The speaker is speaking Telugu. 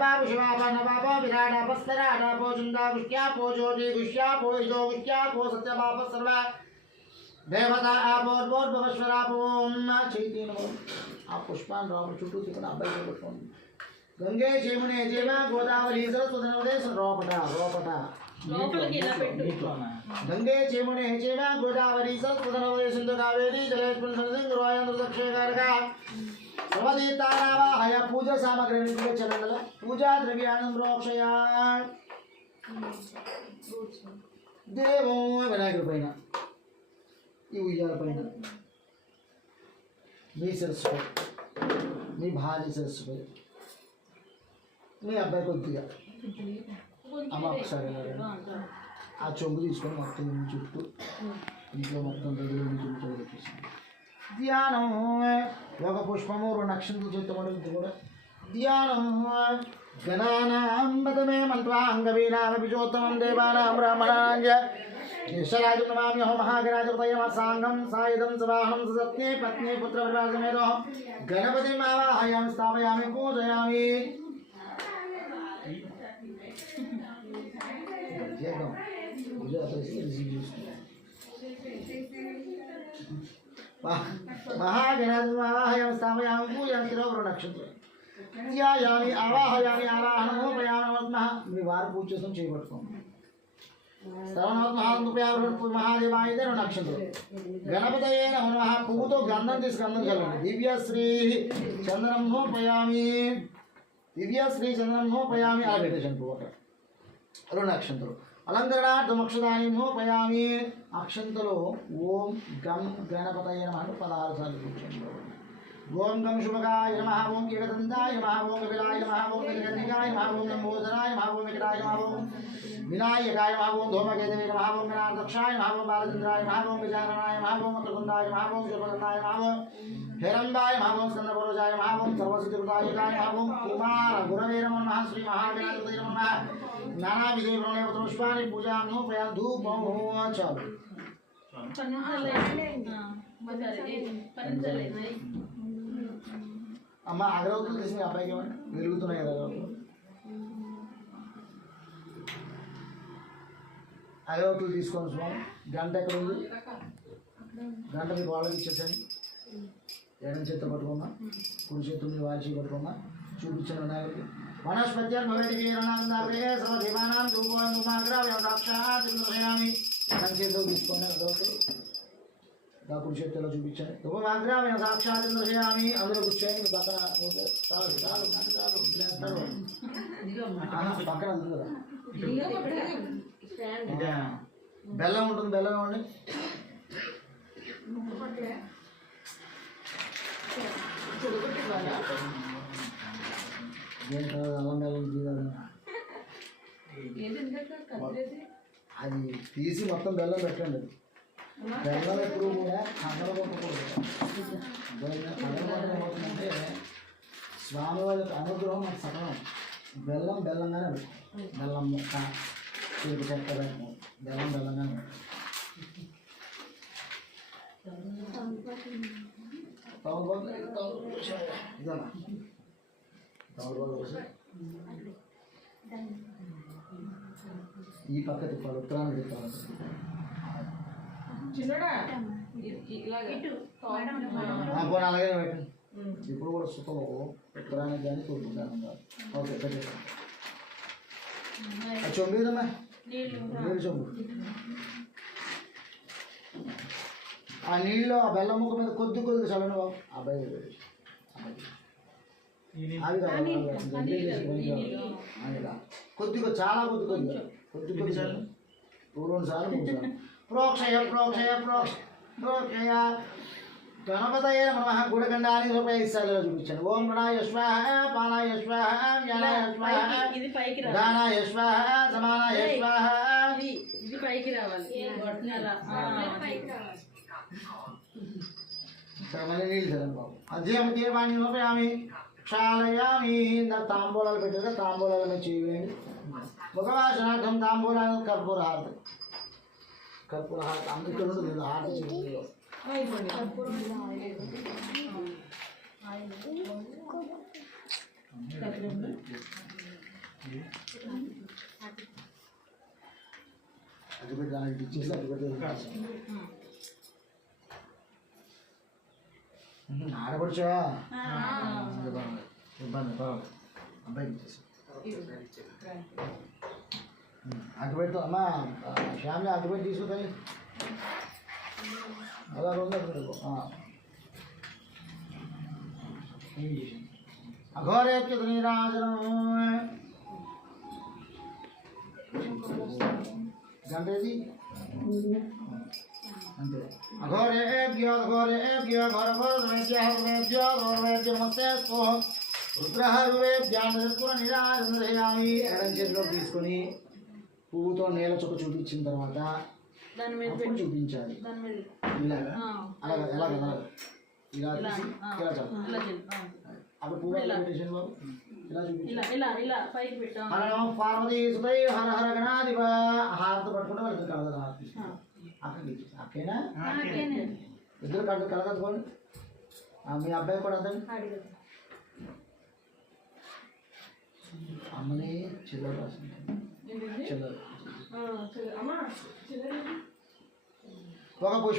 बाबू शिवाबा नवाबा विराट अपस्तरा अडापो चुंदा गुष्या पो जोजी गुष्या पो इजो गुष्या पो सत्य बाबा सर्वा देवता आपोर बोर भवश्वरा ओम चैतन्य नमो आ पुष्पान राम चुटू तिकन अब्बाई पట్టుకోండి गंगे చేమునే చేమ గోదావరి సరస్వతి నదే రోపట లోపలికి ఇలా పెట్టు गंगे చేమునే చేమ గోదావరి సరస్వతి నదే సింధు కావేరి జలేస్మిన్ సరసింగ్ రోయాంధ్ర దక్షిణకారక सर्वदेवतानावाहय पूजा सामग्री चलनल पूजा द्रव्याणं रोक्षया देवो विनायकुడి పైన ఈ ఉయ్యాల పైన మీ సరస్సు మీ భార్య సరస్సు మీ అబ్బాయి కొద్దిగా అమ్మ ఒకసారి ఆ చొంగు తీసుకొని మొత్తం చుట్టూ ఇంట్లో మొత్తం దగ్గర చుట్టూ ధ్యానం ఒక పుష్పము రెండు అక్షంతులు చేతమడుగుతూ కూడా ధ్యానం గణానాం బదమే మంత్వాంగవీనామభిజోత్తమం దేవానాం బ్రాహ్మణాంజ జ్యేష్ఠరాజం నమామ్యహం మహాగణాధిపతయమసాంగం సాయుధం సవాహనం సత్నే పత్ని పుత్రపరివారసమేతో గణపతిం ఆవాహయామి స్థాపయామి పూజయామి महागणाधिपतयं स्थापयामि पूजयामि नक्षत्र ध्यायामि आवाहयामि आवाहनमोपयामि नमः మీ వారు పూజ చేసం చేయబడుతుంది మహాదేవాయ నక్షత్రం గణపతయే నమః పువ్వుతో గంధం తీసి గంధం చల్లండి దివ్యశ్రీ చందనం హోపయామి ఆ పెట్టేసాను పువ్వు రెండు అక్షంతలు అలంకరణార్థమక్షదానం హోపయామి అక్షంతలో ఓం గం గణపతయే నమః 16 సార్లు కూర్చోండి ఓం గం శుభగాయ నమః ఓం ఏకదంతాయ నమః ఓం కపిలాయ నమః ఓం గజకర్ణికాయ నమః ఓం లంబోదరాయ నమః ఓం వికటాయ నమః ఓం వినాయకాయ నమః ఓం ధూమకేతవే నమః ఓం గణాధ్యక్షాయ నమః ఓం బాలచంద్రాయ నమః ఓం విజాననాయ నమః ఓం త్రిగుండాయ నమః ఓం జపదంతాయ నమః ఓం హేరంబాయ నమః ఓం స్కందపరోజాయ నమః ఓం సర్వసిద్ధికృతాయ నమః ఓం కుమార గురవే నమః శ్రీ మహాగణాధిపతయే నమః नाना विधि प्रणय पुष्पाणि पूजा नोपया धूप चालू అమ్మ అగరవత్తులు తీసి మీ అబ్బాయికి ఇవ్వండి వెలుగుతున్నాయి కదా అగరవత్తులు తీసుకోండి స్వామి గంట ఎక్కడ ఉంది గంట మీ వాళ్ళకి ఇచ్చేసండి ఎడం చేత పట్టుకున్నా కుడి చేతులు మీ వారి చేతి పట్టుకున్నా చూపించాను వినాయకుడికి వనస్పత్యం భవేటికీరణాందాగ్రే సర్వదేవానాం ధూపోగ్రావ్యం సాక్షాత్ దర్శయామి ఎడం చేతులు తీసుకోండి అగరవత్తులు కుడి చేతిలో చూపించండి ధూపమాగ్రావ్యం సాక్షాత్ దర్శయామి అందులో కూర్చొని మీ పక్కన చాలు చాలు చాలు పక్కన అందులో బెల్లం ఉంటుంది బెల్లం ఇవ్వండి అల్లం బెల్లం అది తీసి మొత్తం బెల్లం పెట్టండి బెల్లం ఎప్పుడు కూడా కదలగొట్టకూడదు కదలగొట్టకపోతుందంటే స్వామివారి అనుగ్రహం మనకు సగం బెల్లం బెల్లంగానే పెట్టాం బెల్లం ముక్క చీపు చెక్క పెట్టాం బెల్లం బెల్లంగానే ఈ పక్క తిప్పాలి ఉత్తరాన్ని తిప్పాలి పోనీ అలాగే పెట్టండి ఇప్పుడు కూడా సుఖం ఉత్తరానికి కానీ కోరుకుంటాను ఓకే పెట్టేస్తాను చొంబు ఏదమ్మా నీళ్ళు చొంబు ఆ నీళ్ళు ఆ బెల్లం ముక్క మీద కొద్ది కొద్దిగా చల్లని బాబు అబ్బాయి కొద్దిగా చాలా కొద్ది కొద్దిగా కొద్ది కొద్ది సార్లు 2 సార్లు 3 సార్లు ప్రోక్షయ ప్రోక్షయ ప్రోక్షయ గణపతయే నమః గుడగండాని రూపాయి ఇస్తాలో చూపించాను ఓం ప్రణాయ స్వాహ పానాయ స్వాహ జ్ఞానాయ స్వాహ దానాయ స్వాహ సమానాయ స్వాహ ఇది పైకి రావాలి మళ్ళీ నీళ్ళు చల్లండి బాబు అధ్యయం దీపాన్ని రూపయామి క్షాళయామి తాంబూలాలు పెట్టారు తాంబూలాల మీద చేయండి ముఖవాసనార్థం తాంబూలాలు కర్పూరహారతి అందుకే ఉంటుంది హారతి చేయండి అగ్గిపెట్టి దానికి ఇచ్చేసి అగ్గిపెట్టి ఆడపడుచా ఇబ్బంది పర్వాలేదు అబ్బాయికి ఇచ్చేసి అగ్గిపెట్టు అమ్మ ఫ్యామిలీ అగ్గిపెట్టి తీసుకుంటాయి అలా రెండు అఘోరేభ్య నీరాజనం గంటేది అంతే అఘోరేభ్యో ఘోరేభ్యో ఘోరఘోరేభ్యో ఘోరేభ్యో నమస్తే రుద్రహరువేభ్యాన్ని నీరాజనయామి ఎడం చేతిలో తీసుకొని పువ్వుతో నేల చుక్క చూపించిన తర్వాత దాని మీద అప్పుడు చూపించాలి దాని మీద ఇలాగా అలాగా ఎలాగ ఇలా తీసి ఇలా చాలు అప్పుడు పువ్వు ఎలా పెట్టేసాను బాబు ఇలా చూపించాలి ఇలా ఇలా ఇలా పైకి పెట్టాం హర నమ పార్వతీ సుతై హర హర గణాధిప హారత పట్టుకుంటే వాళ్ళకి కలగదు హారతి అక్కడికి అక్కేనా ఇద్దరు కళ్ళు కలగదుకోండి మీ అబ్బాయి కూడా అర్థం అమ్మని చిల్లర రాసింది చిల్లర అమ్మా ఒక పుష్ప